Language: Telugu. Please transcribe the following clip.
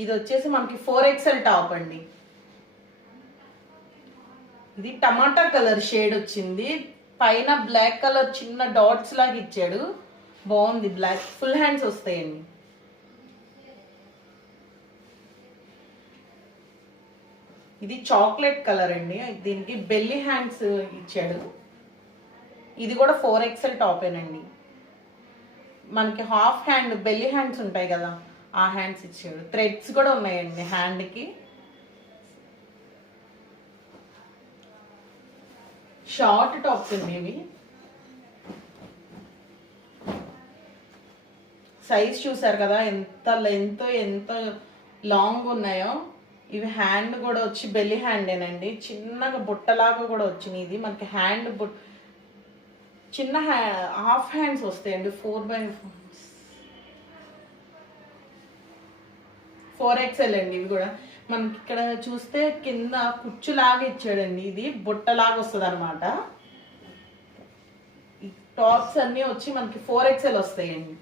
ఇది వచ్చేసి మనకి 4XL టాప్ అండి. ఇది టమాటా కలర్ షేడ్ వచ్చింది, పైన బ్లాక్ కలర్ చిన్న డాట్స్ లాగా ఇచ్చాడు, బాగుంది. బ్లాక్ ఫుల్ హ్యాండ్స్ వస్తాయండి. ఇది చాక్లెట్ కలర్ అండి, దీనికి బెల్లీ హ్యాండ్స్ ఇచ్చాడు. ఇది కూడా 4XL టాపేనండి. మనకి హాఫ్ హ్యాండ్ బెల్లీ హ్యాండ్స్ ఉంటాయి కదా, ఆ హ్యాండ్స్ ఇచ్చాడు. థ్రెడ్స్ కూడా ఉన్నాయండి హ్యాండ్కి. షార్ట్ టాప్స్ అండి ఇవి. సైజ్ చూసారు కదా ఎంత లెంత్ ఎంత లాంగ్ ఉన్నాయో. ఇవి హ్యాండ్ కూడా వచ్చి బెల్లీ హ్యాండేనండి, చిన్నగా బుట్టలాగా కూడా వచ్చినాయి. ఇది మనకి హ్యాండ్ చిన్న హాఫ్ హ్యాండ్స్ వస్తాయండి, 4XL అండి. ఇవి కూడా మనకి ఇక్కడ చూస్తే కింద కుచ్చులాగా ఇచ్చాడండి, ఇది బుట్టలాగా వస్తుంది అనమాట. టాప్స్ అన్నీ వచ్చి మనకి 4XL వస్తాయండి.